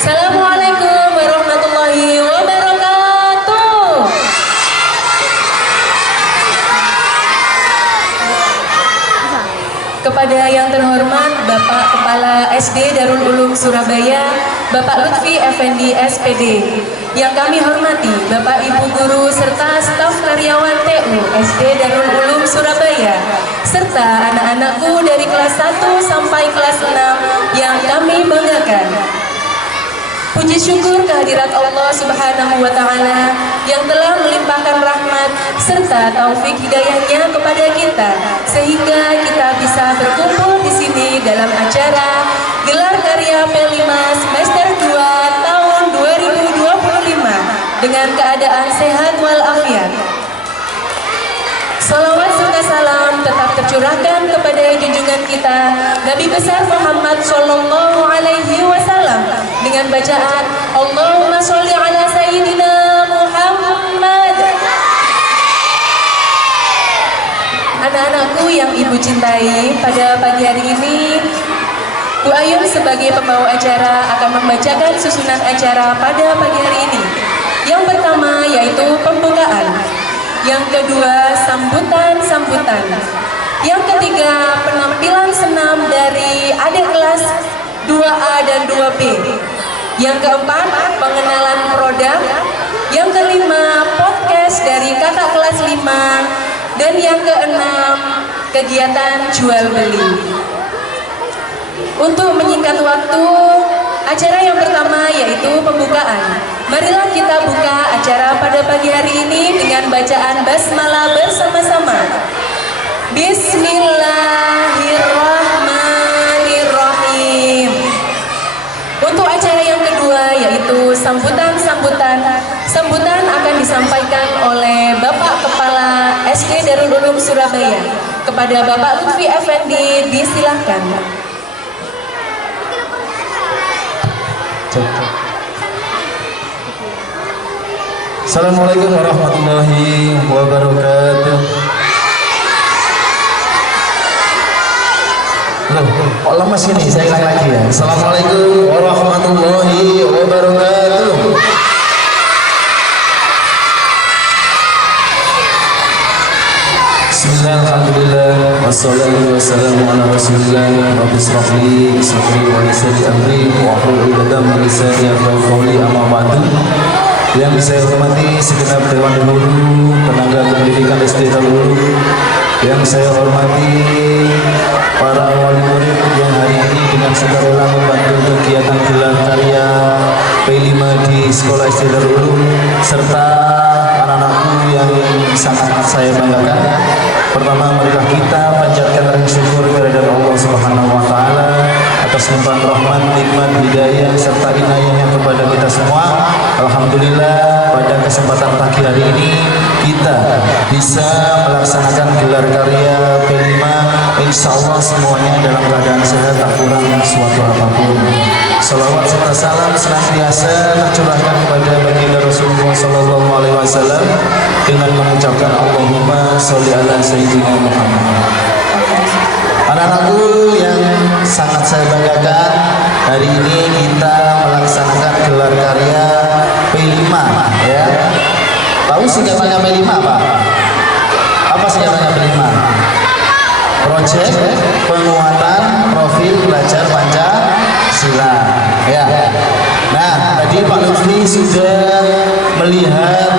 Assalamualaikum warahmatullahi wabarakatuh. Kepada yang terhormat Bapak Kepala SD Darul Ulum Surabaya, Bapak Lutfi Effendi SPD. Yang kami hormati Bapak Ibu Guru serta staf karyawan TU SD Darul Ulum Surabaya, serta anak-anakku dari kelas 1 sampai kelas 6 yang kami banggakan. Puji syukur kehadirat Allah Subhanahu wa Ta'ala yang telah melimpahkan rahmat serta taufik hidayahnya kepada kita, sehingga kita bisa berkumpul di sini dalam acara gelar karya P5 semester 2 tahun 2025 dengan keadaan sehat walafiat. Salawat serta salam tetap tercurahkan kepada junjungan kita Nabi besar Muhammad Sallallahu Alaihi Wasallam dengan bacaan Allahumma sholli ala Sayyidina Muhammad. Anak-anakku yang ibu cintai, pada pagi hari ini Bu Ayun sebagai pembawa acara akan membacakan susunan acara pada pagi hari ini. Yang pertama yaitu pembukaan. Yang kedua, sambutan-sambutan. Yang ketiga, penampilan senam dari adik kelas 2A dan 2B. Yang keempat, pengenalan produk. Yang kelima, podcast dari kakak kelas 5. Dan yang keenam, kegiatan jual beli. Untuk menyingkat waktu, acara yang pertama yaitu pembukaan. Marilah kita buka acara pada pagi hari ini dengan bacaan basmalah bersama-sama. Bismillahirrahmanirrahim. Untuk acara yang kedua yaitu sambutan-sambutan. Sambutan akan disampaikan oleh Bapak Kepala SD Darul Ulum Surabaya. Kepada Bapak Lutfi Effendi disilahkan. Assalamualaikum warahmatullahi wabarakatuh. Loh, kok lemes ini? Saya ulang lagi ya. Assalamualaikum warahmatullahi wabarakatuh. Bismillah, alhamdulillah, wassalatu wassalamu ala rasulillah. Rabbi shrah li sadri wa yassir li amri wahlul 'uqdatam min lisani yafqahu qawli, amma ba'du. Yang saya hormati segenap Dewan Guru, tenaga pendidikan SD Darul Ulum, yang saya hormati para wali murid yang hari ini dengan sukarela membantu kegiatan gelar karya P5 di sekolah SD Darul Ulum, serta anak-anakku yang sangat saya banggakan. Pertama, marilah kita panjatkan rasa syukur kehadirat Allah Subhanahu wa Ta'ala atas limpahan rahmat, nikmat, hidayah serta inayahnya kepada kita semua. Alhamdulillah, pada kesempatan pagi hari ini kita bisa melaksanakan gelar karya P5. Insya Allah semuanya dalam keadaan sehat, tak kurang suatu apapun. Salawat serta salam senantiasa tercurahkan kepada baginda Rasulullah Sallallahu Alaihi Wasallam dengan mengucapkan Allahumma sholli ala Sayyidina Muhammad. Anak-anakku yang sangat saya banggakan, hari ini kita melaksanakan gelar karya P5 ya. Tahu singkatannya P5 apa? Apa singkatannya P5? Project Penguatan Profil Belajar Pancasila ya. Nah, tadi Pak Lutfi sudah melihat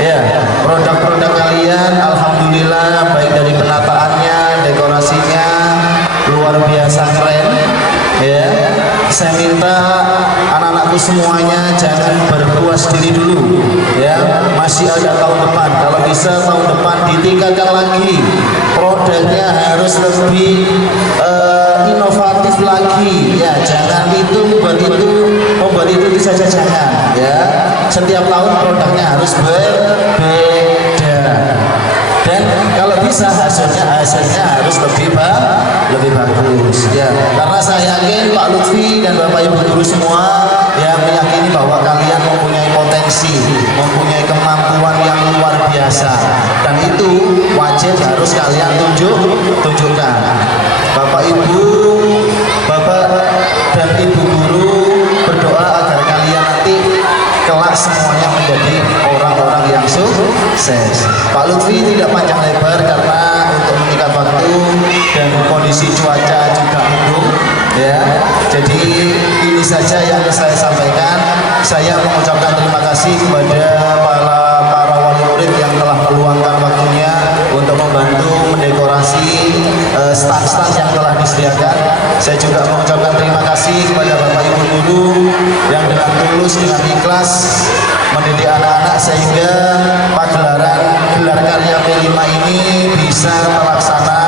ya produk-produk kalian. Alhamdulillah, baik dari penataannya, dekorasinya luar biasa keren ya. Saya minta anak-anakku semuanya jangan berpuas diri dulu ya, masih ada tahun depan. Kalau bisa tahun depan ditingkatkan lagi, produknya harus lebih inovatif lagi ya. Jangan membuat itu saja, jangan ya. Setiap tahun produknya harus berbeda, dan kalau bisa hasilnya harus lebih bagus ya. Karena saya yakin Pak Lutfi dan Bapak Ibu Guru semua yang meyakini bahwa kalian mempunyai potensi, mempunyai kemampuan yang luar biasa, dan itu wajib harus kalian tunjukkan. Bapak Ibu, Bapak dan Ibu Guru berdoa agar Ini saja yang saya sampaikan. Saya mengucapkan terima kasih kepada para wali murid yang telah meluangkan waktunya untuk membantu mendekorasi stand-stand yang telah disediakan. Saya juga mengucapkan terima kasih kepada Bapak Ibu guru yang dengan tulus, dengan ikhlas mendidik anak-anak sehingga gelar karya P5 ini bisa terlaksana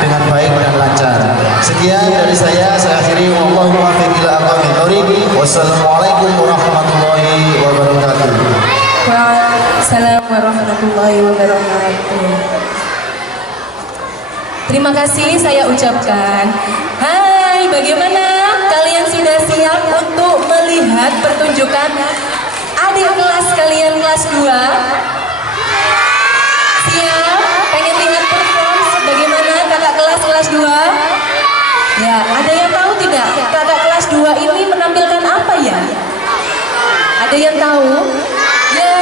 dengan baik dan lancar. Sekian dari saya akhiri. Wallahu muwaffiq ila aqwamit thoriq. Wassalamualaikum warahmatullahi wabarakatuh. Waalaikumsalam warahmatullahi wabarakatuh. Terima kasih saya ucapkan. Hai, bagaimana? Kalian sudah siap untuk melihat pertunjukan adik kelas kalian kelas 2? Siap? Pengen lihat perform bagaimana kakak kelas 2? Ya, ada yang tahu tidak? Kakak kelas 2 ini menampilkan apa ya? Ada yang tahu? Ya,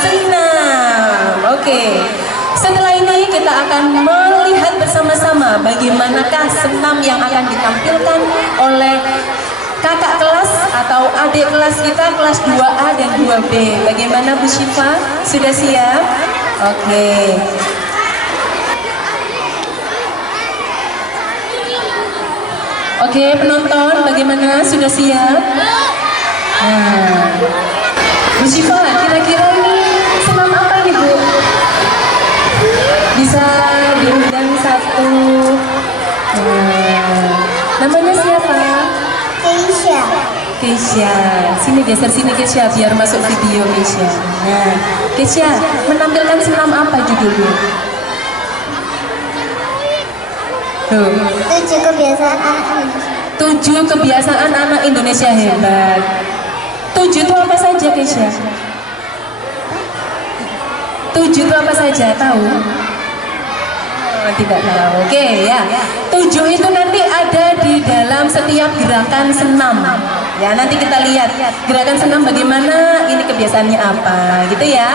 senam. Oke. Setelah ini kita akan melihat bersama-sama bagaimanakah senam yang akan ditampilkan oleh kakak kelas atau adik kelas kita kelas 2A dan 2B. Bagaimana Bu Syifa? Sudah siap? Oke. Oke, penonton bagaimana? Sudah siap? Nah, Bu Syifa, kira-kira ini senam apa nih Bu? Bisa diundang satu. Namanya siapa? Keisha. Keisha. Sini geser sini Keisha biar masuk video Keisha. Nah, Keisha menampilkan senam apa judulnya? Tuh. 7 kebiasaan anak Indonesia. 7 kebiasaan anak Indonesia hebat. 7 itu apa saja Keisha? 7 itu apa saja? Tahu? Tidak tahu. Oke ya. 7 itu nanti ada di dalam setiap gerakan senam. Ya, nanti kita lihat gerakan senam bagaimana, ini kebiasaannya apa, gitu ya.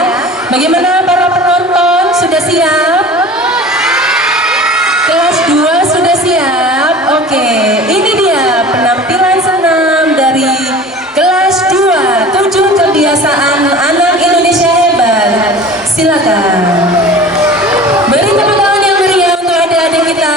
Bagaimana para penonton? Sudah siap? Kelas 2 sudah siap? Oke, ini dia penampilan senam dari kelas 2. 7 kebiasaan anak Indonesia hebat. Silakan. Beri tepuk tangan yang meriah untuk adik-adik kita.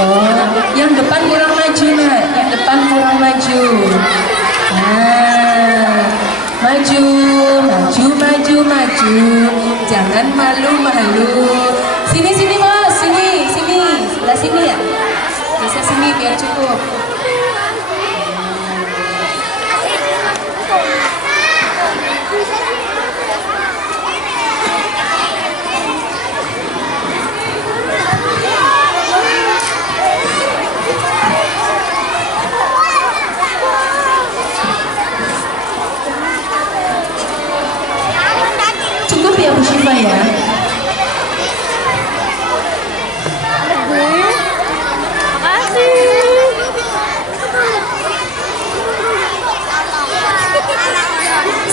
Oh, yang depan kurang maju, Nak. Yang depan kurang maju. Nah, maju, maju, maju, maju. Jangan malu-malu. Sini, sini, Bos. Sini, sini. Sebelah sini ya. Bisa sini biar cukup. Cukup ya Bu Syifa ya.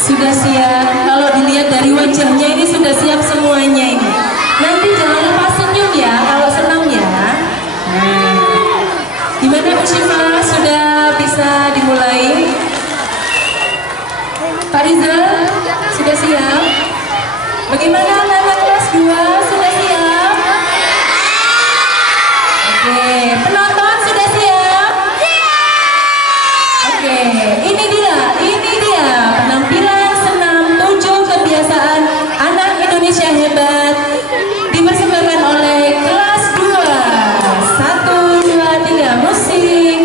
Sudah siap. Kalau dilihat dari wajahnya ini sudah siap semuanya ini. Nanti jangan lupa senyum ya kalau senam ya. Nah, gimana Bu Syifa? Sudah bisa dimulai? Pak Rizal sudah siap? Bagaimana anak-anak kelas 2 sudah siap? Oke, penonton sudah siap? Oke, ini dia penampilan senam 7 kebiasaan anak Indonesia hebat dipersembahkan oleh kelas 2. 1, 2, 3, musik.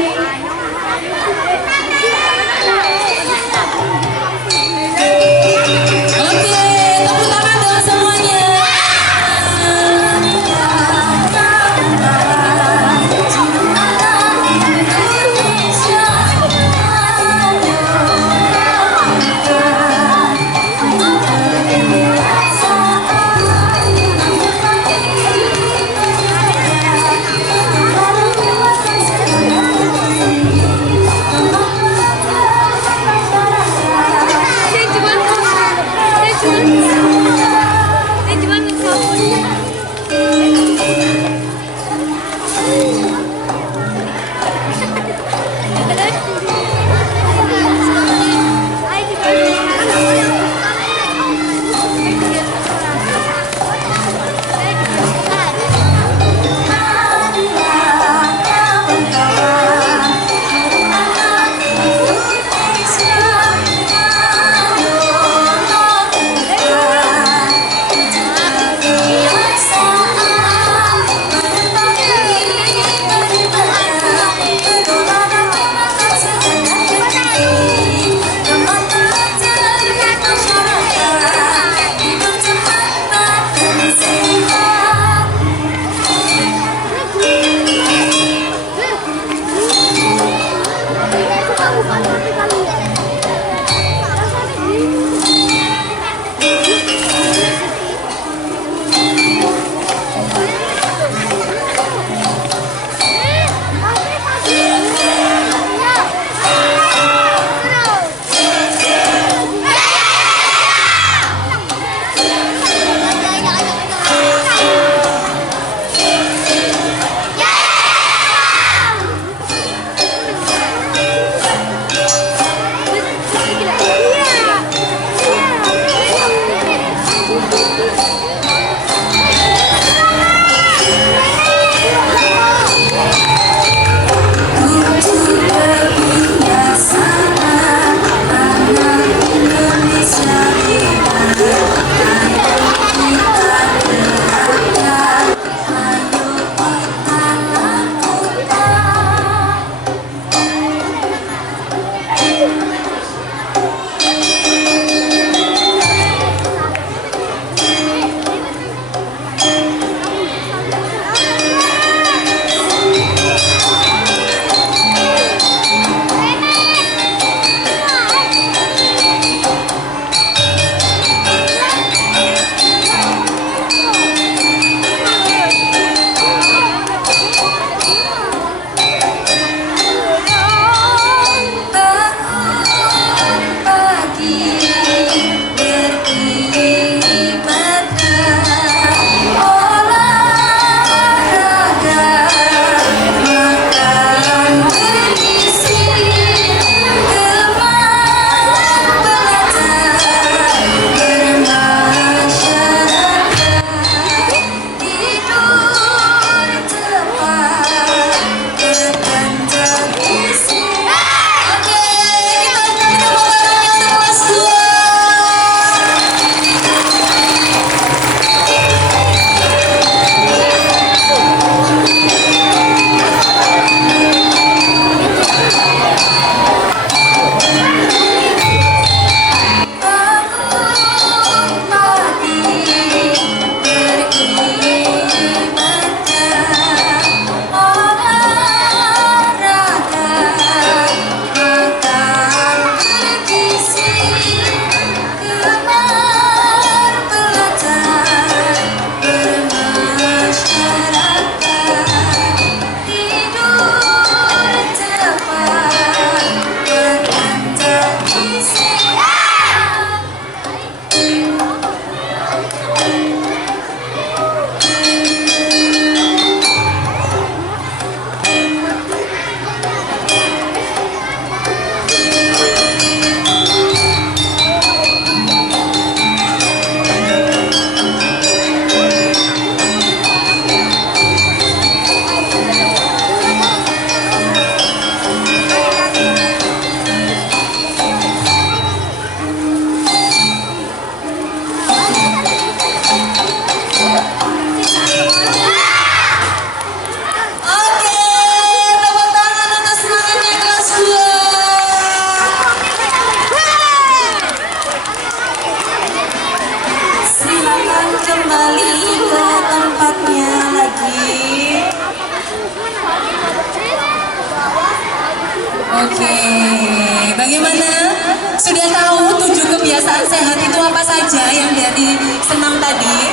Bagaimana? Sudah tahu 7 kebiasaan sehat itu apa saja yang dari senam tadi?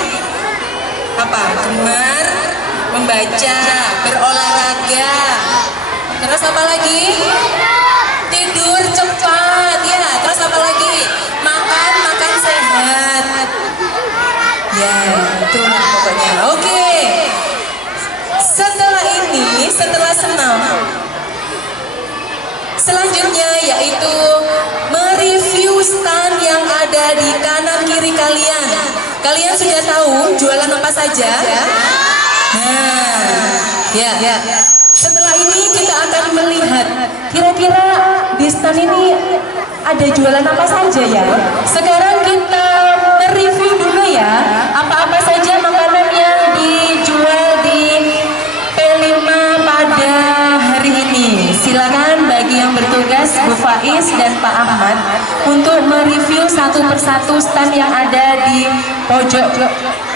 Apa? Gemar, membaca, berolahraga. Terus apa lagi? Tidur cepat, ya. Terus apa lagi? Makan sehat. Ya, itu pokoknya. Oke. Setelah ini, setelah senam, selanjutnya yaitu mereview stand yang ada di kanan kiri kalian. Kalian sudah tahu jualan apa saja? Nah, ya. Setelah ini kita akan melihat kira-kira di stand ini ada jualan apa saja ya. Sekarang kita mereview dulu ya, apa-apa saja makanan yang dijual di P5 pada hari ini. Silakan bagi yang bertugas Bu Faiz dan Pak Ahmad untuk mereview satu persatu stand yang ada di pojok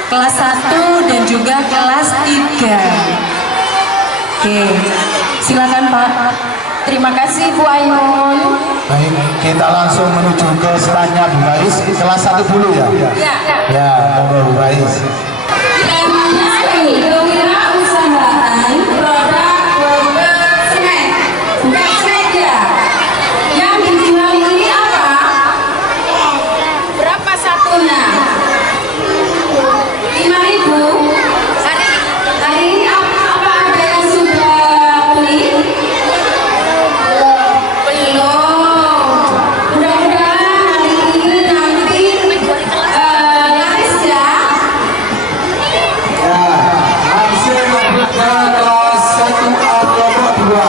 kelas 1 dan juga kelas 3. Oke, silakan Pak. Terima kasih Bu Ainun. Baik, kita langsung menuju ke standnya Bu Rais, kelas 1 dulu ya. Ya, monggo Bu Rais. Temanya kewirausahaan produk bongkar semen. Bukan semen ya. Yang dijual ini apa? Berapa satunya? 5.000. Hari ini apa ada yang sudah beli? Belum. Mudah-mudahan hari ini nanti laris ya. Ya, hasil membuka kelas 1 kelompok 2.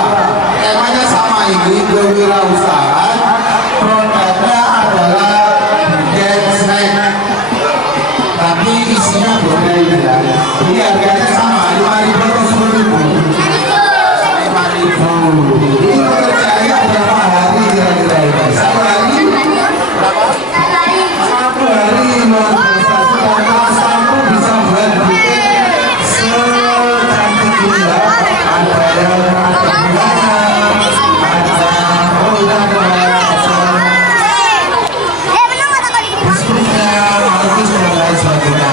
Temanya sama ini, kewirausahaan. Produknya adalah get snack. Tapi isinya berbeda ya. Jadi harganya sama, 5.000 atau 10.000. 5.000. Ini pekerjaannya berapa hari kira-kira ini? 1 hari? Berapa? 1 hari luar biasa. Sudah kelas 1 bisa buat bikin secantik ini ya. Ada yang ada bunganya, biskuitnya, malkis dan lain sebagainya.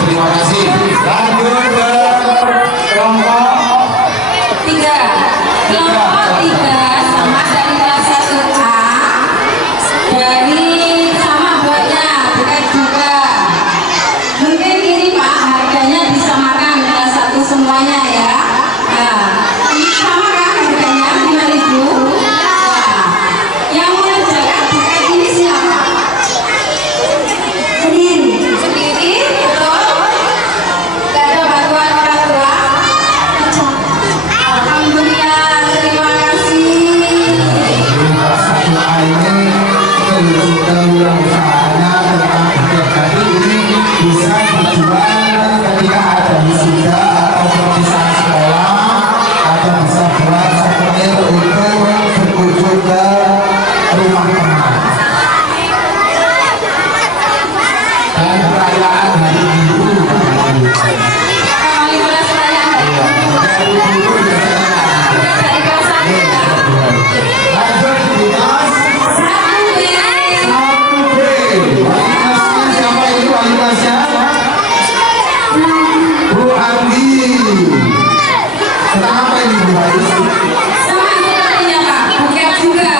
Terima kasih. Lanjut ke kelompok 3. Kelompok 3 sama dari kelas 1A. Dari sama buatnya, bukan juga. Mungkin ini Pak, harganya disamakan kelas 1 semuanya ya. Nah, ini sama kan harganya 5.000. Nah, yang mengerjakan bukan ini siapa? Sendiri, betul? Gak ada bantuan orang tua? Alhamdulillah, terima kasih. satu ini kewirausahaannya tentang hari ini bisa dijual ketika ada wisuda atau perpisahan sekolah atau bisa buat souvenir untuk berkunjung ke rumah teman dan perayaan hari ibu. Kembali kelas saya. Hari ibu biasanya Dari kelas 1 ya. lanjut di kelas 1B. 1B. Wali kelasnya siapa ini wali kelasnya? Bu Andi. Tentang apa ini Bu Andi? Sama sepertinya Pak, buket juga.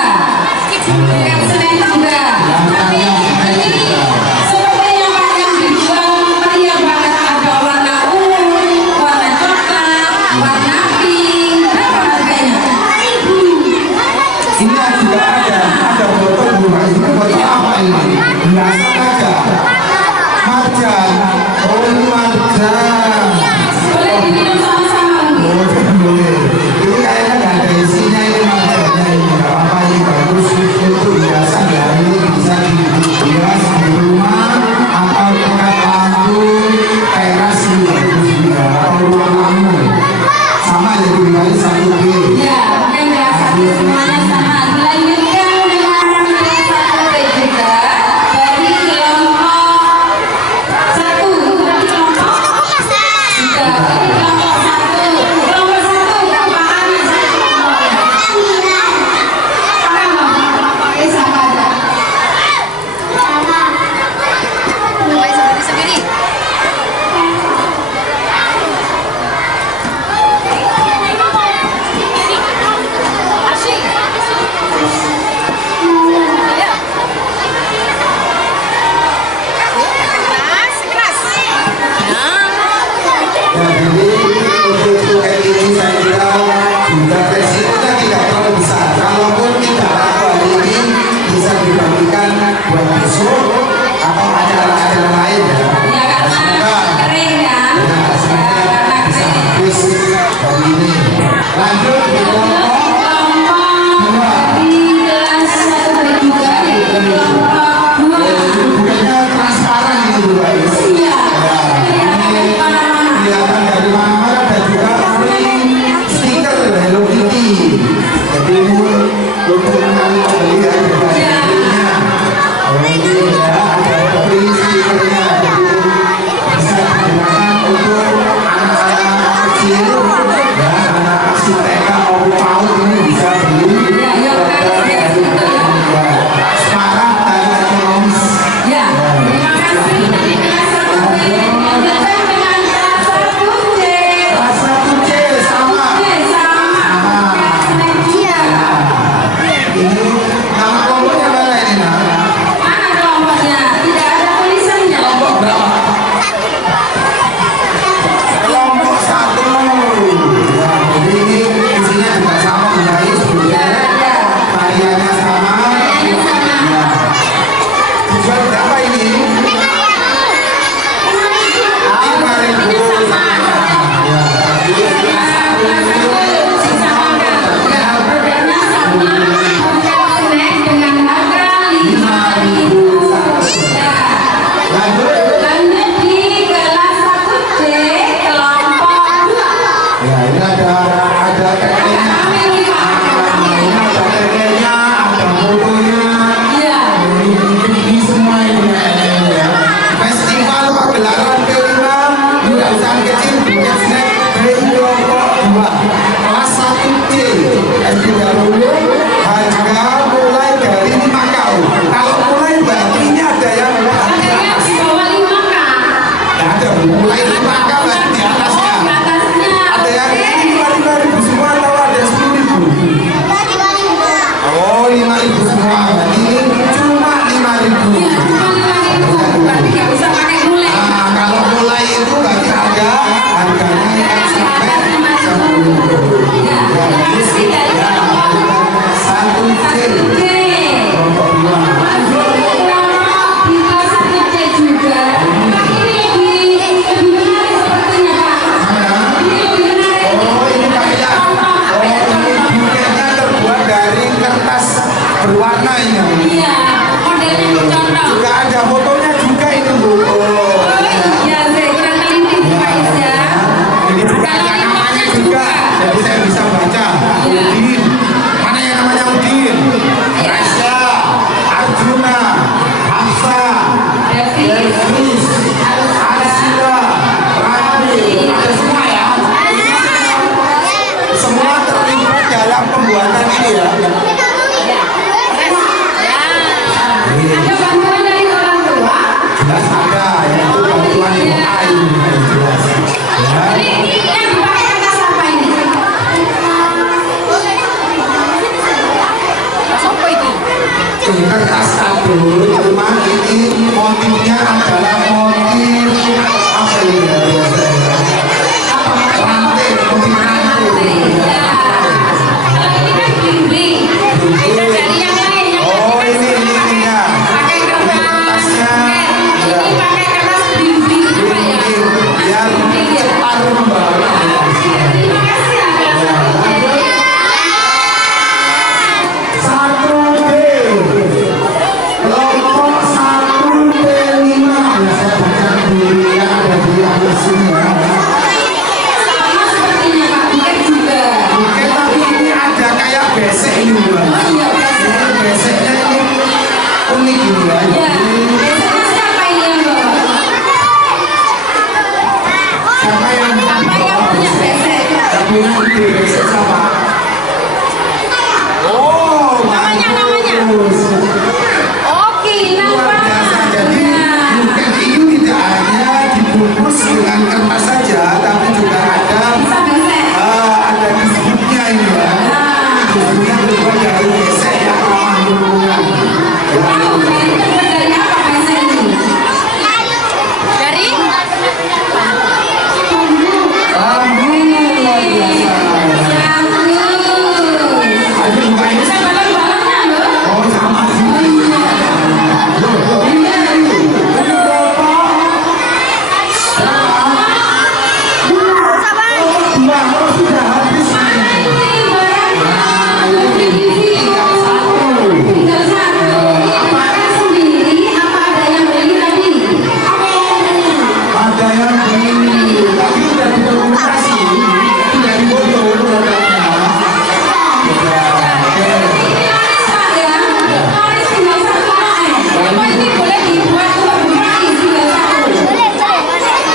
Buket semen juga. Tapi ini sepertinya Pak yang dijual meriah banget. Ada warna ungu, warna coklat, warna pink. Berapa harganya? Ini juga ada foto Bu Andi. Ini foto apa ini? Biasa aja. Marjan. Oh ini marjan. Boleh diminum sama-sama mungkin. Boleh. Ini kayaknya nggak ada isinya ini marjannya ini. Nggak apa-apa ini bagus itu ya. Iya, modelnya contoh. Juga ada fotonya juga itu Bu. Oh iya, saya kurang teliti Bu Faiz ya. Ini juga Kalau ada imannya namanya juga. juga. Jadi saya bisa baca. Iya. Udin. Mana yang namanya Udin? Rasya, Arjuna, Hamsa, Davis, Devis, Arsila, Rani. Ada semua ya. Semua terlibat dalam pembuatan ini ya. ada bantuan dari orang tua. Jelas ada ya, itu bantuan doa ini jelas. Ya. Ini yang dipakai kertas apa ini? Ini kertas kado, cuma ini motifnya adalah motif apa ini ya biasanya? Rantai, motif rantai. Ya. Kalau ini kan bling-bling. Beda dari yang lain. Yang Oh lain kan ini ya. pakai kertas. Kertasnya. Ini pakai kertas bling-bling itu Pak ya. Biar Bling ya. harum banget. Terima kasih ya. Satu D, kelompok 1D5 ya saya baca dulu ya ada di atas sini ya. Sama sepertinya Pak Buket juga. Oke tapi ini ada kayak besek ini Mbak. Oh iya, besek. Ini beseknya ini unik ini ya. Ya. Biasanya siapa ini yang bawa? Siapa yang Siapa yang punya besek? Tapi ini besek sama. Oh, Namanya. bagus. Oke, Luar nampak. biasa. Jadi Nah. bukan itu tidak hanya dibungkus dengan kertas saja, tapi juga ada Bisa besek. ada disebutnya ini ya. Disebutnya juga dari besek yang ramah lingkungan. Tahu, dari terbuat dari apa besek ini? Dari Bambu luar biasa. bambu. Ayo buka ini. Bisa balon-balonnya loh. Oh sama sih. Ini berapa? Dua, oh, sudah habis. Ini barangnya. Tinggal satu. Tinggal satu. Pakai sendiri apa ada yang beli tadi? Ada yang beli, tapi udah didokumentasi, udah difoto produknya. Udah, oke. Ini Arisa ya. Aris tinggal satu naik. Apa ini boleh dibuat untuk berbagi tinggal satu?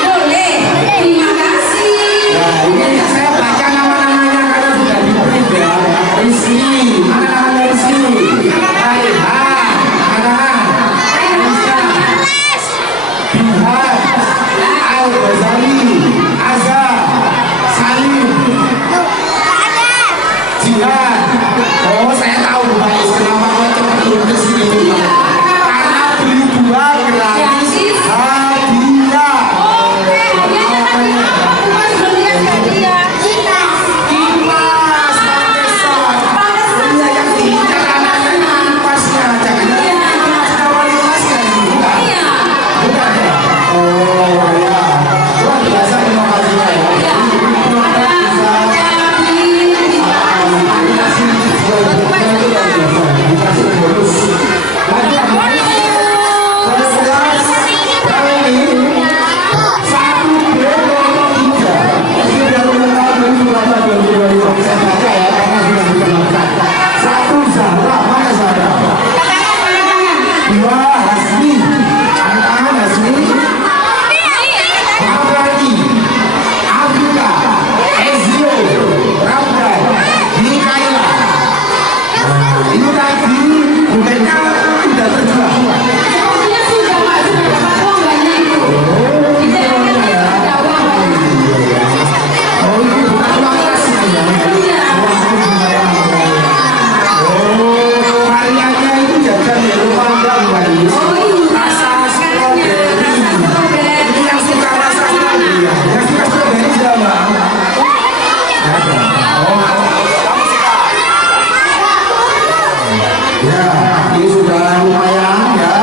Boleh. Terima kasih. Nah, ini saya baca nama-namanya karena sudah di-print ya. Rizky, mana namanya Rizky? Raihan, Aisyah, Binhan, Al-Ghazali, Azhar, Salim, Jihan. Oh, saya tahu Mbak kenapa kok cepat lulus gitu. Karena beli dua gratis hadiah. Oke, hadiahnya tadi apa? Bukan berlian hadiah. Kipas, pantesan. Iya yang diincar anaknya ini kipasnya. Jangan-jangan kipas kawan kipasnya ini. Bukan? Iya. Bukan ya? Oh ya. Luar biasa inovasinya ya. Iya. Ada Dikasih dikasih bonus. Lagi apa? Bonus kali ini 1B03. Ini baru kenal 2008 saya baca ya karena sudah dikenakan. 1 Zahra, mana Zahra? 2 Hasmi, anak Hasmi, Mabrani, Afrika, Ezio, Ramdan, Mikaela. Nah, ini tadi bukannya tidak terjual. Sepertinya sudah Pak, sudah dapat uang banyak itu. Di dalamnya ada uang banyak. Oh, ini bukan uang kasih ya. Iya. Oh, hariannya itu jajan di rumah enggak bukan? Oh iya, Rasa makannya rasa strawberry. Ini yang suka rasa strawberry ya. Yang suka strawberry siapa? Ada. Oh, kamu suka? Ya, ini sudah lumayan ya.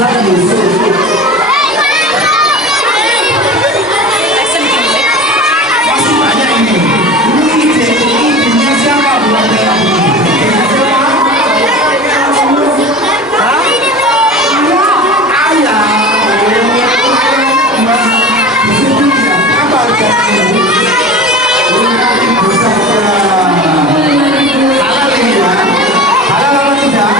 Hasan Yusuf. Masih banyak ini. Ini idenya siapa buat merah ini? Idenya siapa? Hah? Ayah. Apa artinya? Halal ini ya? Halal apa tidak?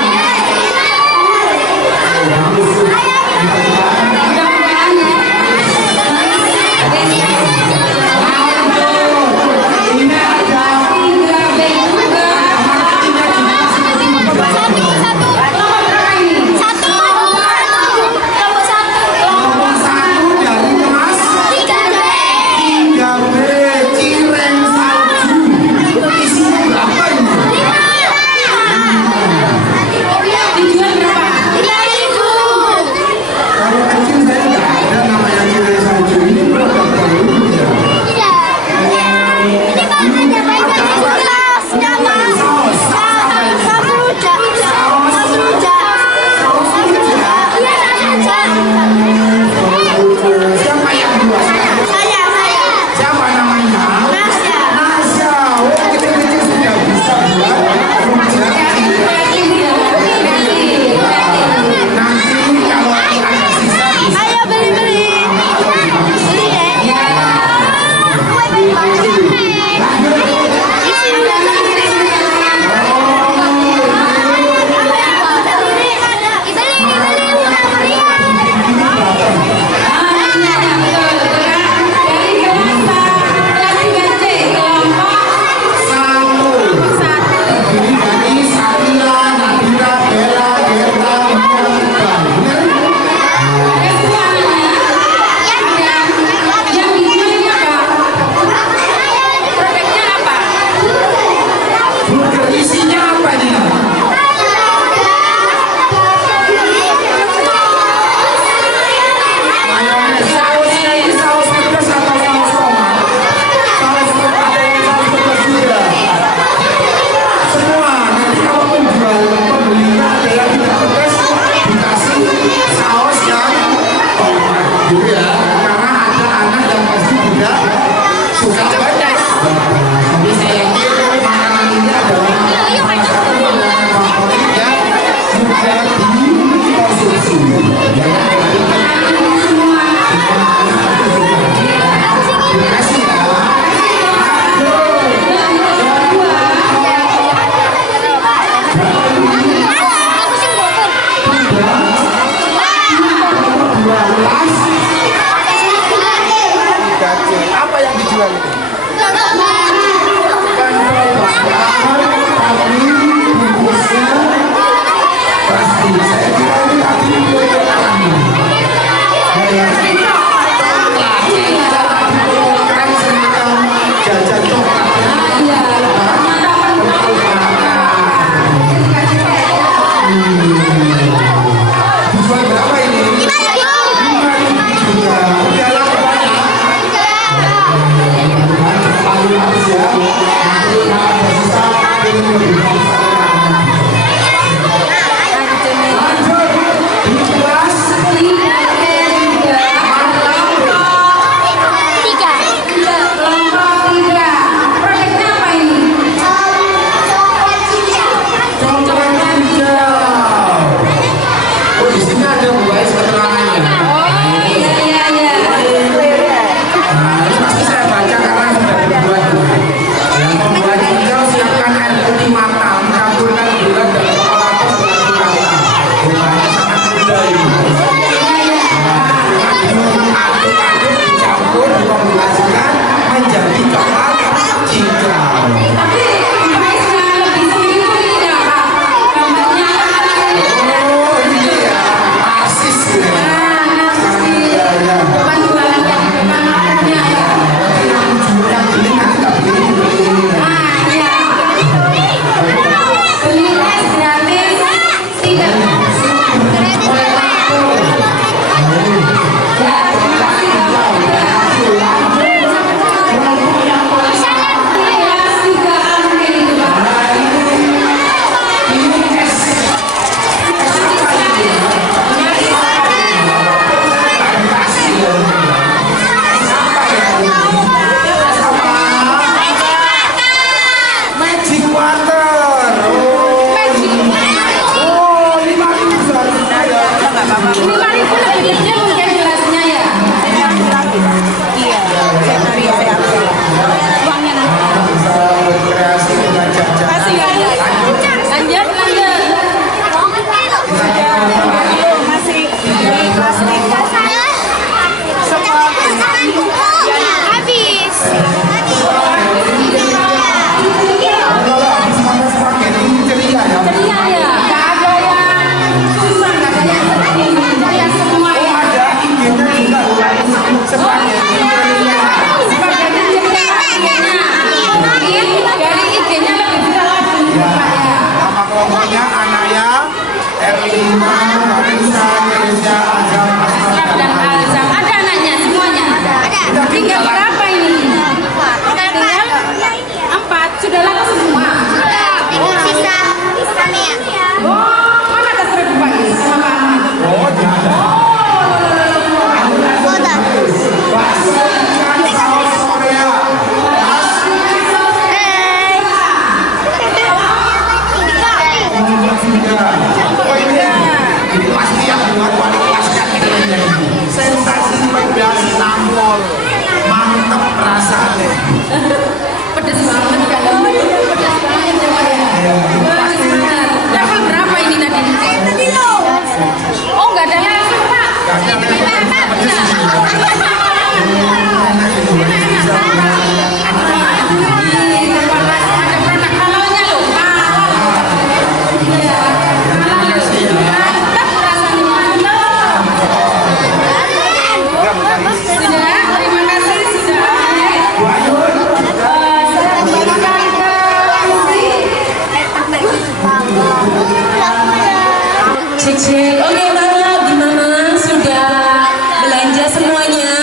Cek cek. Oke Mama, gimana? Sudah belanja semuanya?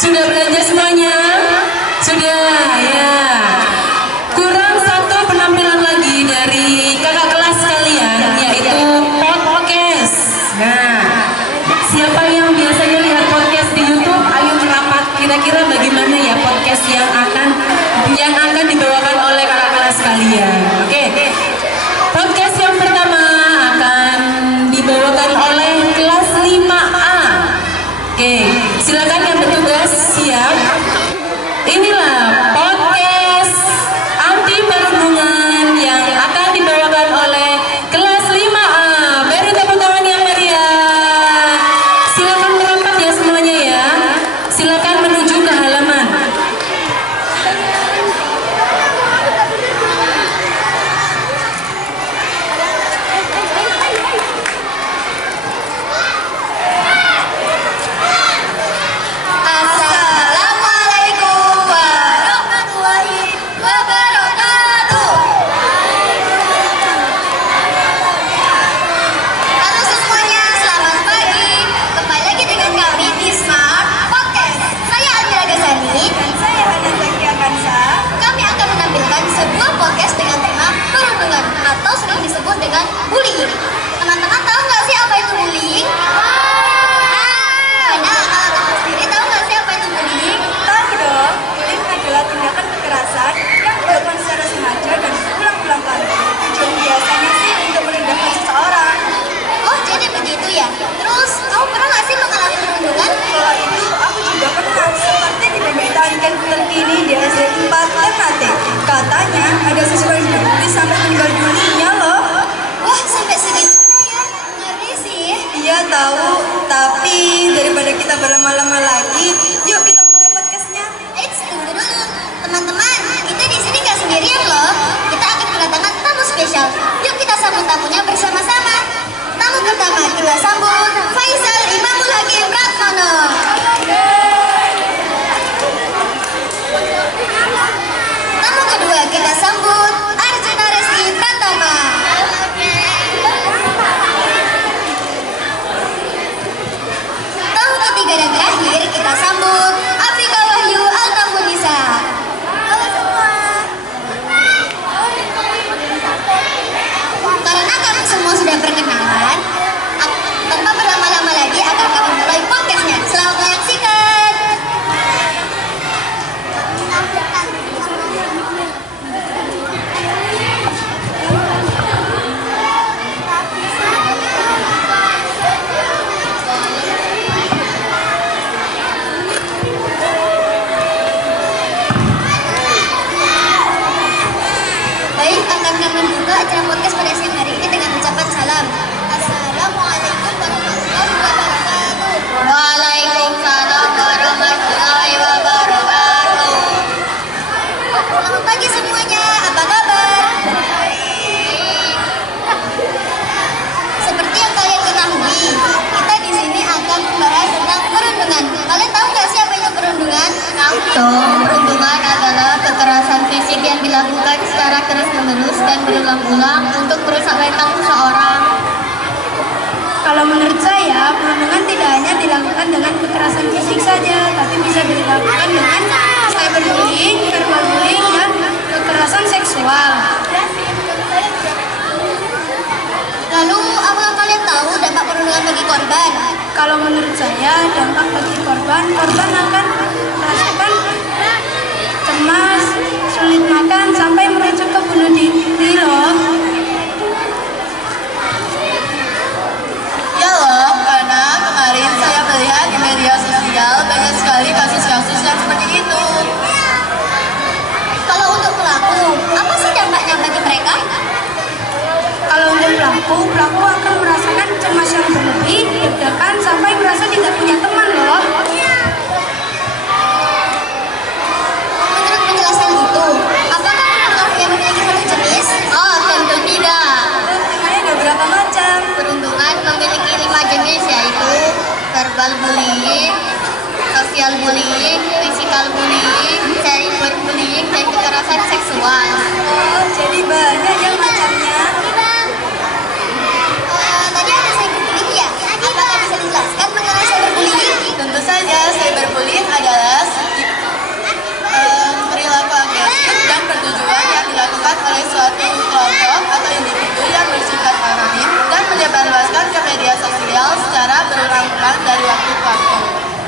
Sudah belanja semuanya? Sudah ya. Kurang satu penampilan lagi dari kakak kelas kalian, yaitu podcast. Nah, siapa yang biasanya lihat podcast di YouTube? Ayo merapat. Kira-kira bagaimana ya podcast yang akan dibawakan oleh kakak kelas kalian? Oke. Podcast yang pertama akan dibawakan oleh kelas 5A. Oke, silakan yang bertugas siap. Inilah podcast anti perundungan yang akan dibawakan oleh kelas 5A. Beri tepuk tangan yang meriah. Silakan merapat ya semuanya ya. Silakan menuju ke halaman. Assalamualaikum warahmatullahi wabarakatuh. Halo semuanya, selamat pagi. Kembali lagi dengan kami di Smart Podcast. Saya Almira Ghazali dan saya Hana Zakia Kansa. Kami akan menampilkan sebuah podcast dengan tema perundungan atau sering disebut dengan bullying. Teman-teman tahu nggak sih apa itu bullying? Nah, kalau kamu sendiri tahu nggak sih apa itu bullying? Tahu dong, bullying adalah tindakan kekerasan yang dilakukan secara sengaja dan berulang-ulang kali. Tujuan biasanya sih untuk merendahkan seseorang. Oh, jadi begitu ya. Terus, kamu pernah nggak sih mengalami perundungan? Kalau itu aku juga pernah, seperti di pemberitaan terkini di SD 4 Ternate. Katanya ada siswa yang dibully sampai meninggal dunia loh. Wah, sampai segitunya ya. Ngeri sih. Iya tahu, tapi daripada kita berlama-lama lagi, yuk kita mulai podcastnya. Eits, tunggu dulu. Teman-teman, kita di sini nggak sendirian loh. Kita akan kedatangan tamu spesial. Yuk kita sambut tamunya bersama-sama. Tamu pertama kita sambut Faisal Imamul Hakim Ratmono. Tamu kedua kita sambut Arjuna Resti Pratama. Tamu ketiga dan terakhir kita sambut Afika Wahyu Altamunisa. Halo semua. Karena kami semua sudah berkenalan, tanpa berlama-lama lagi akan kami mulai podcastnya. Selamat menyaksikan. Baik, akan kami buka acara podcast pada siang hari ini dengan ucapan salam. Assalamualaikum warahmatullahi wabarakatuh. Waalaikumsalam warahmatullahi wabarakatuh. Selamat pagi semuanya, apa kabar? Seperti yang kalian ketahui, kita di sini akan membahas tentang perundungan. Kalian tahu nggak sih apa itu perundungan? Tahu dong, perundungan adalah kekerasan fisik yang dilakukan secara terus-menerus dan berulang-ulang untuk merusak mental seseorang. Kalau menurut saya, perundungan tidak hanya dilakukan dengan kekerasan fisik saja, tapi bisa dilakukan dengan cyberbullying, verbal bullying, dan kekerasan seksual. Lalu, apakah kalian tahu dampak perundungan bagi korban? Kalau menurut saya, dampak bagi korban akan merasakan cemas, sulit makan, sampai merujuk ke bunuh diri loh. Ya loh, karena kemarin saya melihat di media sosial banyak sekali kasus-kasus yang seperti itu. Kalau untuk pelaku, apa sih dampaknya bagi mereka? Kalau untuk pelaku akan merasakan cemas yang berlebih, deg-degan, sampai cyberbullying, physical bullying, cyberbullying, dan kekerasan seksual. Oh, jadi banyak ya macamnya. Tadi ada cyberbullying ya? Apakah bisa dijelaskan mengenai cyberbullying? Tentu saja, cyberbullying adalah perilaku agresif dan bertujuan yang dilakukan oleh suatu kelompok atau individu yang bersifat anonim dan menyebarluaskan ke media sosial secara berulang-ulang dari waktu ke waktu.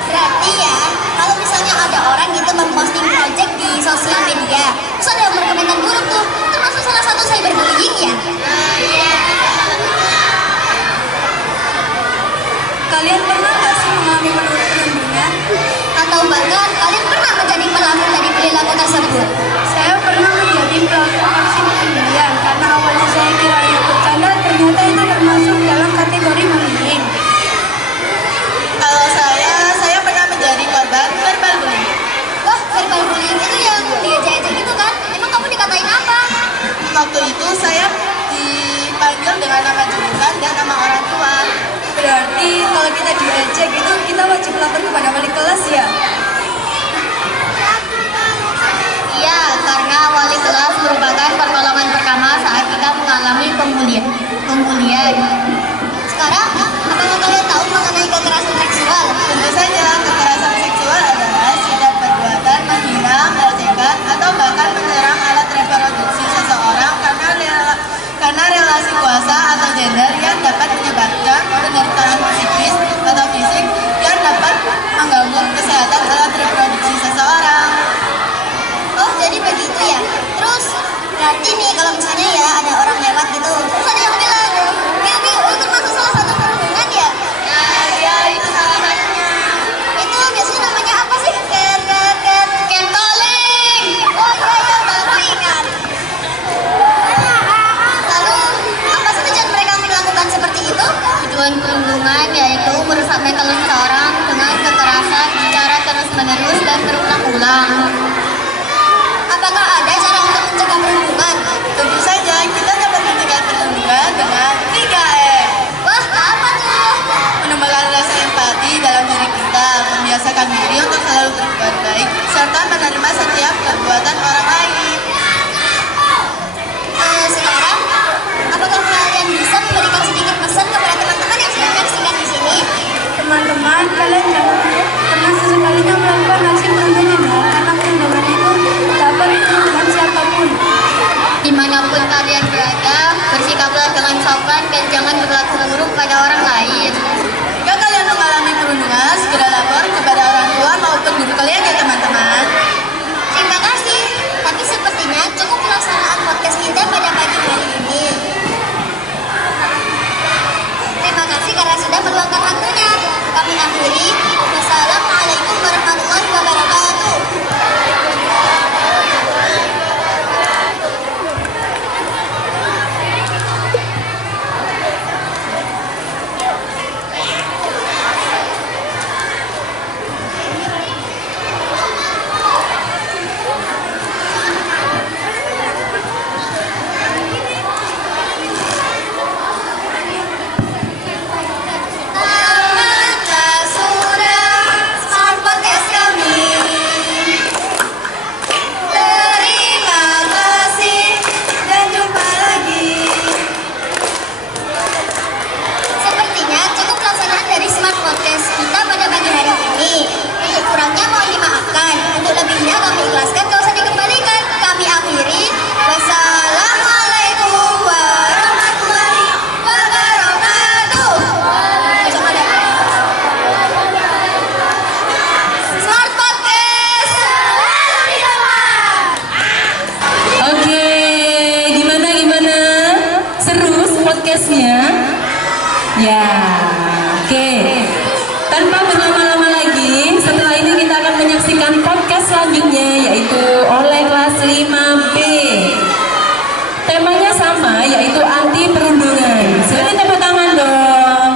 Berarti ya, kalau misalnya ada orang gitu memposting project di sosial media, terus ada yang berkomentar buruk tuh, termasuk salah satu cyberbullying ya? Kalian pernah nggak sih mengalami perundungan? Atau bahkan kalian pernah menjadi pelaku dari perilaku tersebut? Saya pernah menjadi pelaku aksi perundungan karena awalnya saya kira itu bercanda, ternyata itu termasuk dalam kategori bullying. Kalau saya pernah menjadi korban verbal bullying. Wah, verbal bullying itu yang diejek-ejek gitu kan? Emang kamu dikatain apa? Waktu itu saya dipanggil dengan nama julukan dan nama orang tua. Berarti kalau kita diejek itu kita wajib lapor kepada wali kelas ya? Iya, karena wali kelas merupakan pertolongan pertama saat kita mengalami pembulian. Sekarang, apakah kalian tahu mengenai kekerasan seksual? Tentu saja, kekerasan seksual adalah setiap perbuatan menghina, melecehkan, atau bahkan menyerang alat reproduksi seseorang karena relasi kuasa atau gender yang dapat menyebabkan penderitaan psikis atau fisik yang dapat mengganggu kesehatan alat reproduksi seseorang. Oh, jadi begitu ya. Terus, berarti nih kalau misalnya ya ada orang lewat gitu, terus ada yang bilang, itu termasuk salah satu perundungan ya? Ya, itu salah satunya. Itu biasanya namanya apa sih? Catcalling. Oh iya, baru ingat. Lalu, apa sih tujuan mereka melakukan seperti itu? Tujuan perundungan yaitu merusak mental seseorang dengan kekerasan secara terus-menerus dan berulang-ulang. Apakah ada cara untuk mencegah perundungan? Tentu saja, kita dapat mencegah perundungan dengan 3M. Wah, apa tuh? Menumbuhkan rasa empati dalam diri kita, membiasakan diri untuk selalu berbuat baik, serta menerima setiap perbuatan orang lain. Sekarang, apakah kalian bisa memberikan sedikit pesan kepada teman-teman yang sedang menyaksikan di sini? Teman-teman, kalian jangan pernah sesekalinya melakukan aksi perundungan ya, karena perundungan itu dapat dengan siapapun. Dimanapun kalian berada, bersikaplah dengan sopan dan jangan berlaku buruk pada orang lain. Jika kalian mengalami perundungan, segera lapor kepada orang tua maupun guru kalian ya teman-teman. Terima kasih, tapi sepertinya cukup pelaksanaan podcast kita pada pagi hari ini. Terima kasih karena sudah meluangkan waktunya. Kami akhiri. Wassalamualaikum warahmatullahi wabarakatuh. Sepertinya cukup pelaksanaan dari Smart Podcast kita pada pagi hari ini. Untuk kurangnya mohon dimaafkan. Untuk lebihnya kami ikhlaskan, gak usah dikembalikan. Kami akhiri. Wassalamualaikum warahmatullahi wabarakatuh. Smart Podcast. Oke, gimana? Seru podcastnya? Ya, oke. Tanpa berlama-lama lagi, setelah ini kita akan menyaksikan podcast selanjutnya, yaitu oleh kelas 5B. Temanya sama, yaitu anti perundungan. Silakan tepuk tangan dong.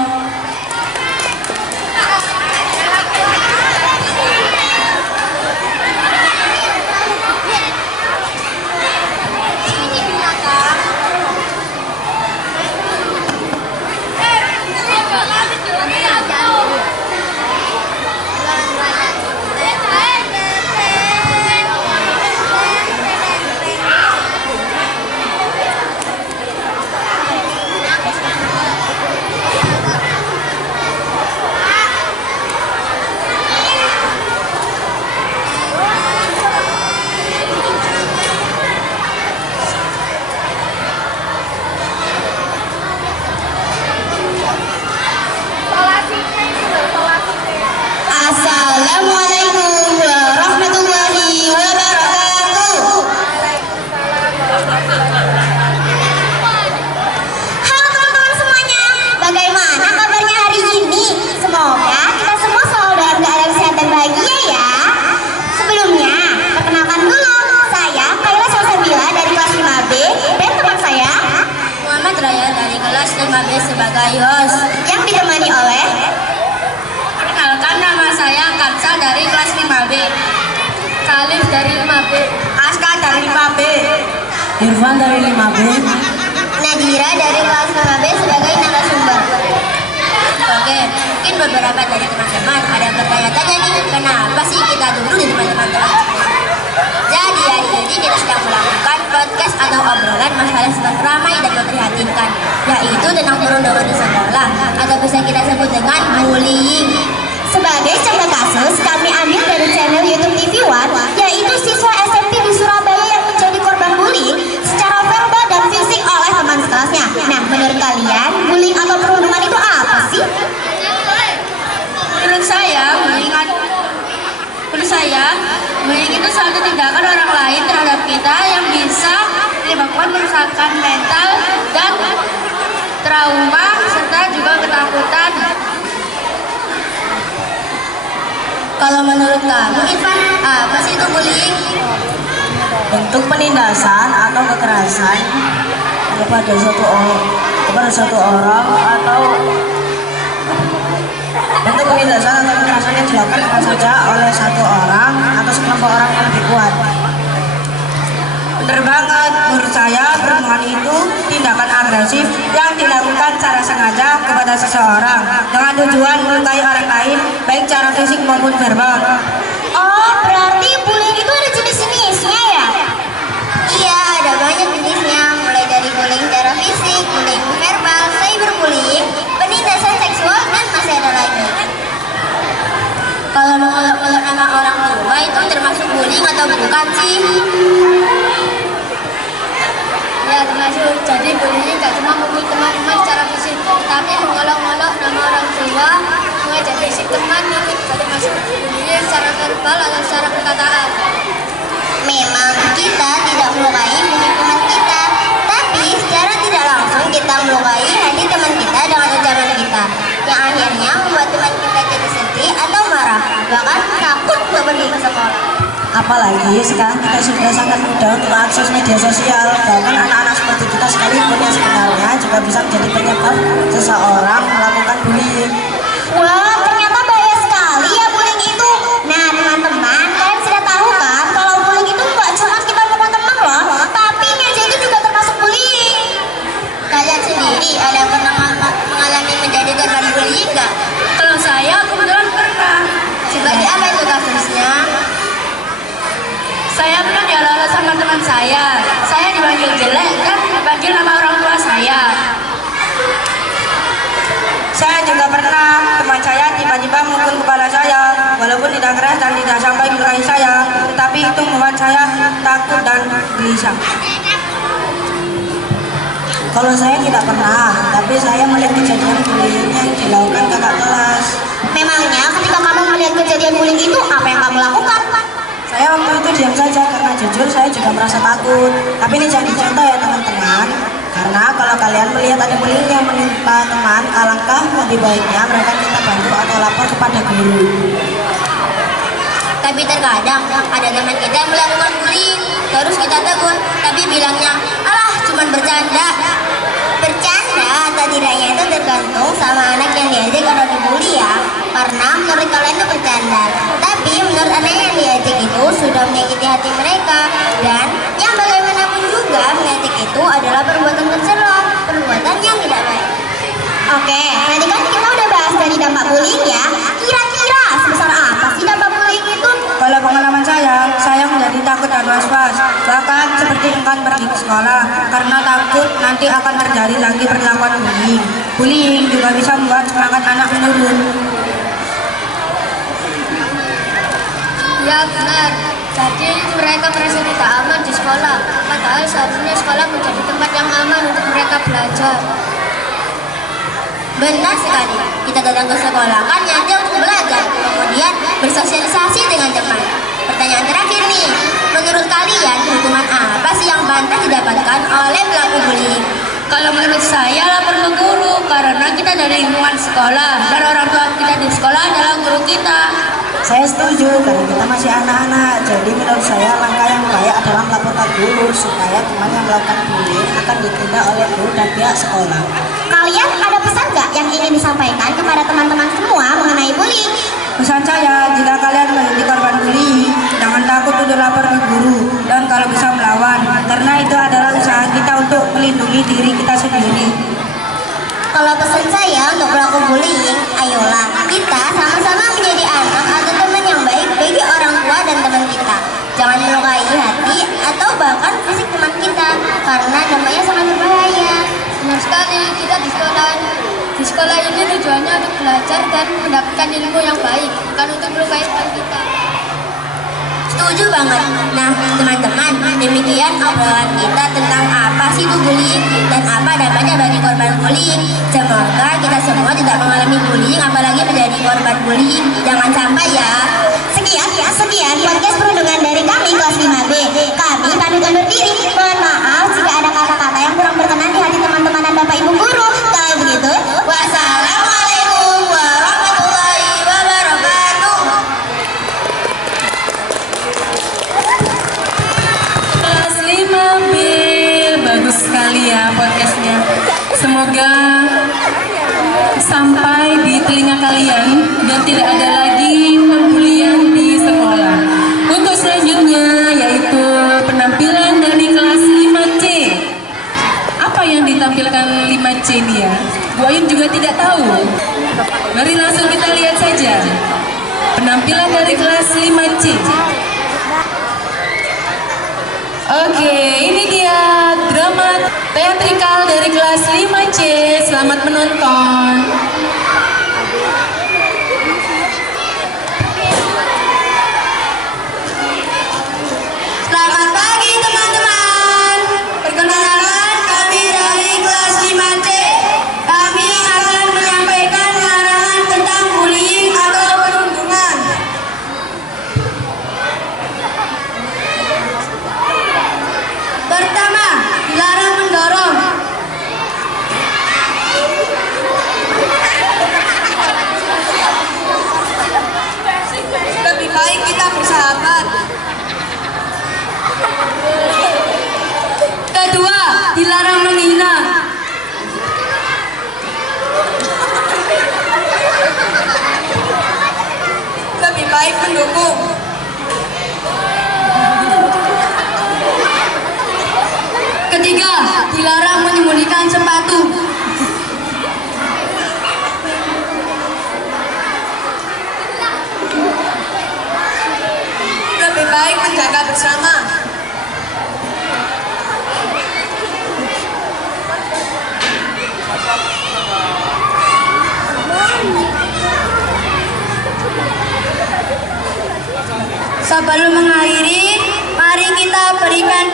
Ayos, yang ditemani oleh Perkenalkan, nama saya Kansa dari kelas 5B. Khalif dari 5B. Aska dari 5B, Irfan dari 5B. Nadira dari kelas 5B sebagai narasumber. Oke, mungkin beberapa dari teman-teman ada bertanya-tanya nih, kenapa sih kita dulu di teman-teman teman. Jadi hari ini kita sedang melakukan podcast atau obrolan masalah yang ramai dan memprihatinkan, yaitu tentang perundungan di sekolah atau bisa kita sebut dengan bullying. Sebagai contoh kasus, kami ambil dari channel YouTube TV One, yaitu siswa SMP di Surabaya yang menjadi korban bullying secara verbal dan fisik oleh teman sekelasnya. Nah, menurut kalian, bullying atau perundungan itu apa sih? Menurut saya, bullying itu suatu tindakan orang lain terhadap kita yang bisa menyebabkan kerusakan mental dan trauma serta juga ketakutan. Kalau menurut kamu, Irfan, apa sih itu bullying? Bentuk penindasan atau kekerasan kepada satu orang atau bentuk penindasan atau kekerasan yang dilakukan apa saja oleh satu orang atau sekelompok orang yang lebih kuat. Bener banget, menurut saya perundungan itu tindakan agresif yang dilakukan secara sengaja kepada seseorang dengan tujuan melukai orang lain baik secara fisik maupun verbal. Oh, berarti bullying itu ada jenis-jenisnya ya? Iya, ada banyak jenisnya, mulai dari bullying secara fisik, bullying verbal, cyberbullying, penindasan seksual, dan masih ada lagi. Kalau mengolok-olok nama orang tua itu termasuk bullying atau bukan sih? Ya, termasuk. Jadi bullying gak cuma memukul teman-teman secara fisik, tapi mengolok-olok nama orang tua, mengajak fisik teman itu juga termasuk bullying secara verbal atau secara perkataan. Memang kita tidak melukai fisik teman kita, tapi secara tidak langsung kita melukai hati teman kita dengan ucapan kita, yang akhirnya membuat teman kita jadi sedih atau marah, bahkan takut untuk pergi ke sekolah. Apalagi sekarang kita sudah sangat mudah untuk akses media sosial, bahkan anak-anak seperti kita sekalipun yang sebenarnya juga bisa menjadi penyebab seseorang melakukan bullying. Wah, ternyata bahaya sekali ya bullying itu. Nah, teman-teman, kalian sudah tahu kan kalau bullying itu nggak cuma kita mukul teman loh, tapi ini aja itu juga termasuk bullying. Kalian sendiri ada yang pernah mengalami menjadi korban bullying nggak? Kalau saya kebetulan pernah. Seperti apa itu kasusnya? Saya pernah diolok-olok sama teman saya. Saya dipanggil jelek dan dipanggil nama orang tua saya. Saya juga pernah teman saya tiba-tiba memukul kepala saya, walaupun tidak keras dan tidak sampai melukai saya, tetapi itu membuat saya takut dan gelisah. Kalau saya tidak pernah, tapi saya melihat kejadian bullying yang dilakukan kakak kelas. Memangnya ketika kamu melihat kejadian bullying itu, apa yang kamu lakukan? Saya waktu itu diam saja karena jujur saya juga merasa takut. Tapi ini jadi contoh ya teman-teman. Karena kalau kalian melihat ada bullying yang menimpa teman, alangkah lebih baiknya mereka minta bantu atau lapor kepada guru. Tapi terkadang ada teman kita yang melakukan bullying, terus kita tegur, tapi bilangnya, alah cuman bercanda. Bercanda atau tidaknya itu tergantung sama anak yang diajak atau dibully ya. Karena menurut kalian itu bercanda, tapi menurut anak yang diajak itu sudah menyakiti hati mereka. Dan yang bagaimanapun juga mengajak itu adalah perbuatan tercela, perbuatan yang tidak baik. Oke, tadi kan kita udah bahas dari dampak bullying ya. Kira-kira sebesar apa sih dampak bullying itu? Kalau pengalaman saya menjadi takut dan was-was, bahkan seperti enggan pergi ke sekolah karena takut nanti akan terjadi lagi perlakuan bullying. Bullying juga bisa membuat semangat anak menurun. Ya benar, jadi mereka merasa tidak aman di sekolah, padahal seharusnya sekolah menjadi tempat yang aman untuk mereka belajar. Benar sekali, kita datang ke sekolah kan niatnya untuk belajar, kemudian bersosialisasi dengan teman. Pertanyaan terakhir nih, menurut kalian hukuman apa sih yang pantas didapatkan oleh pelaku bullying? Kalau menurut saya lapor ke guru, karena kita dari lingkungan sekolah dan orang tua kita di sekolah adalah guru kita. Saya setuju karena kita masih anak-anak. Jadi menurut saya langkah yang baik adalah melaporkan guru supaya teman yang melakukan bullying akan ditindak oleh guru dan pihak sekolah. Kalian ada pesan nggak yang ingin disampaikan kepada teman-teman semua mengenai bullying? Pesan saya, jika kalian menjadi korban bullying, jangan takut untuk lapor ke guru dan kalau bisa melawan, karena itu adalah usaha kita untuk melindungi diri kita sendiri. Kalau pesan saya untuk pelaku bullying, ayolah kita sama-sama menjadi anak atau teman yang baik bagi orang tua dan teman kita. Jangan melukai hati atau bahkan fisik teman kita, karena dampaknya sangat berbahaya. Benar sekali, kita di sekolah ini tujuannya untuk belajar dan mendapatkan ilmu yang baik, bukan untuk melukai hati kita. Setuju banget. Nah, teman-teman, demikian obrolan kita tentang apa sih itu bullying dan apa dampaknya bagi korban bullying. Semoga kita semua tidak mengalami bullying, apalagi menjadi korban bullying. Jangan sampai ya. Sekian podcast perundungan dari kami kelas 5B. Kami pamit undur diri. Mohon maaf jika ada kata-kata yang kurang berkenan di hati teman-teman dan Bapak Ibu guru. Kalau begitu, wassalamualaikum warahmatullahi wabarakatuh. Kelas 5B, bagus sekali ya podcastnya. Semoga sampai di telinga kalian dan tidak ada lagi pembulian di sekolah. Untuk selanjutnya yaitu penampilan dari kelas 5C. Apa yang ditampilkan 5C ini ya? Bu Ayun juga tidak tahu. Mari langsung kita lihat saja penampilan dari kelas 5C. Oke, ini dia drama teatrikal dari kelas 5C. Selamat menonton. Selamat pagi teman-teman. Perkenalkan kami dari kelas 5C. Kami akan menyampaikan larangan tentang bullying atau perundungan. Pertama, dilarang mendorong. Lebih baik kita bersahabat. Kedua, dilarang menghina. Lebih baik mendukung. Ketiga, dilarang menyembunyikan sepatu. Lebih baik menjaga bersama. Sebelum mengakhiri, mari kita berikan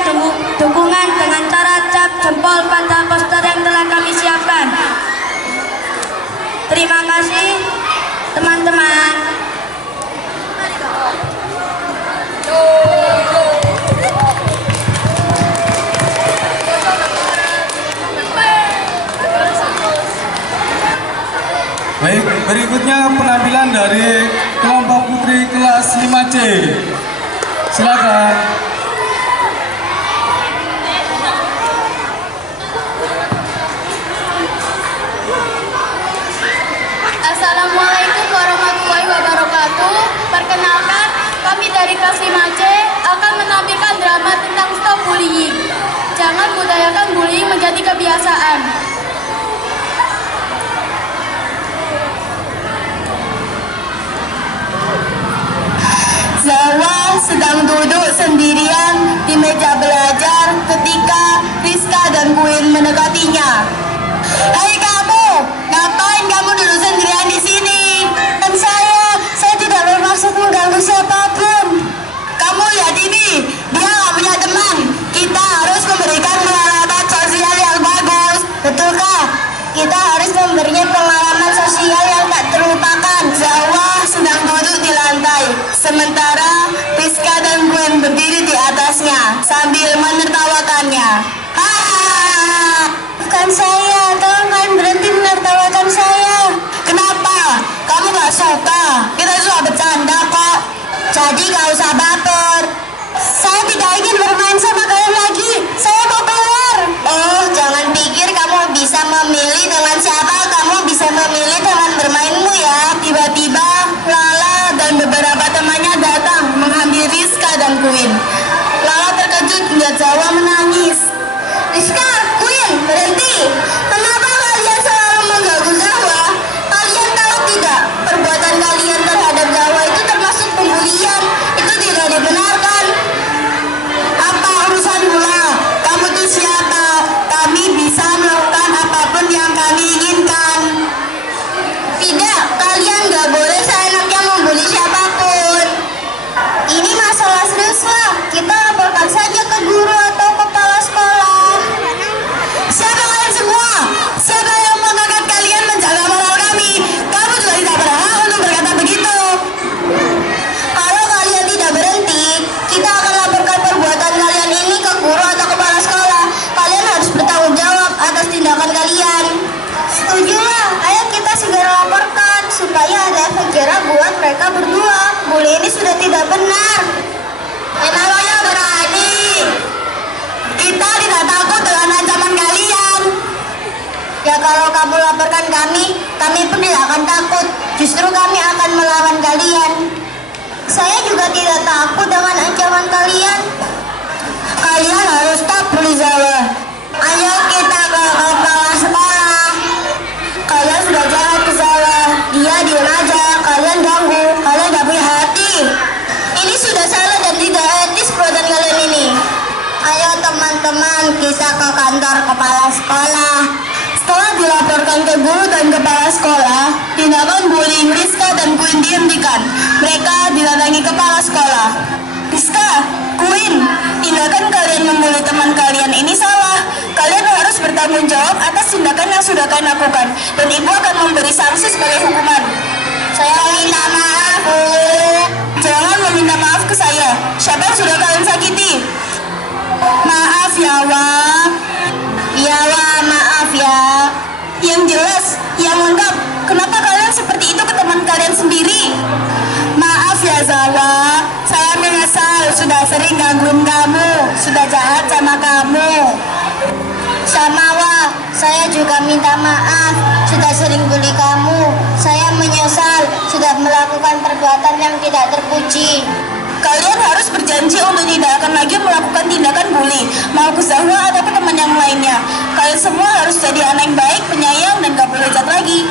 dukungan dengan cara cap jempol pada poster yang telah kami siapkan. Terima kasih, teman-teman. Baik, berikutnya penampilan dari kelompok putri kelas 5C. Silakan. Assalamualaikum warahmatullahi wabarakatuh. Perkenalkan, kami dari kelas 5C akan menampilkan drama tentang stop bullying. Jangan budayakan bullying menjadi kebiasaan. Zawa sedang duduk sendirian di meja belajar ketika Rizka dan Queen mendekatinya. Hei kamu, ngapain kamu duduk sendirian di sini? Dan saya tidak bermaksud mengganggu siapapun. Kamu lihat ini, dia nggak punya teman. Kita harus memberikan pengalaman sosial yang bagus. Betulkah? Kita harus memberinya pengalaman sosial yang tak terlupakan. Zawa sedang duduk di lantai, sementara Rizka dan Gwen berdiri di atasnya sambil menertawakannya. Bukan saya, tolong kalian berhenti menertawakan saya. Kenapa? Kamu gak suka? Kita suka bercanda kok. Jadi gak usah baper. Saya tidak ingin bermain sama kalian lagi. Saya mau keluar. Oh, jangan pikir kamu bisa memilih dengan siapa kamu bisa main. dan Queen. Lala terkejut melihat Zawa menangis. Rizka, Queen, berhenti. Kenapa kalian selalu mengganggu Zawa? Kalian tahu tidak, perbuatan kalian terhadap Zawa itu termasuk pembulian. Itu tidak dibenarkan. Apa urusan mula? Kamu tuh siapa? Kami bisa melakukan apapun yang kami inginkan. Tidak, kalian gak boleh seenaknya membuli siapapun. Ini masalah serius lah. Kita laporkan saja ke guru atau kepala sekolah. Siapa kalian semua? Siapa yang mengangkat kalian menjaga moral kami? Kamu juga tidak berhak untuk berkata begitu. Kalau kalian tidak berhenti, kita akan laporkan perbuatan kalian ini ke guru atau kepala sekolah. Kalian harus bertanggung jawab atas tindakan kalian. Setujulah, ayo kita segera laporkan supaya ada efek jerah buat mereka berdua. Bully ini sudah tidak benar. Namanya berani. Kita tidak takut dengan ancaman kalian. Ya kalau kamu laporkan kami pun tidak akan takut. Justru kami akan melawan kalian. Saya juga tidak takut dengan ancaman kalian. Kalian harus stop bully Zawa. Ayo kita ke kepala sekolah. Kalian sudah jahat ke Zawa. Dia diam aja. Kalian ganggu. Kalian gak punya hati. Ini sudah salah dan tidak etis perbuatan kalian ini. Ayo teman-teman, kita ke kantor kepala sekolah. Setelah dilaporkan ke guru dan kepala sekolah, tindakan bullying Rizka dan Queen dihentikan. Mereka didatangi kepala sekolah. Rizka, Queen, tindakan kalian membuli teman kalian ini salah. Kalian harus bertanggung jawab atas tindakan yang sudah kalian lakukan. Dan ibu akan memberi sanksi sebagai hukuman. Saya minta maaf, Bu. Jangan meminta maaf ke saya. Siapa yang sudah kalian sakiti? Maaf ya, Wak. Ya, Wak, maaf ya. Yang jelas, yang lengkap. Kenapa kalian seperti itu ke teman kalian sendiri? Maaf ya, Zawa. Saya menyesal sudah sering gangguin kamu, sudah jahat sama kamu. Sama Wak, saya juga minta maaf sudah sering bully kamu. Saya menyesal sudah melakukan perbuatan yang tidak terpuji. Kalian harus berjanji untuk tidak akan lagi melakukan tindakan bully, mau ke Zawa ataupun teman yang lainnya. Kalian semua harus jadi anak yang baik, penyayang, dan gak boleh jahat lagi.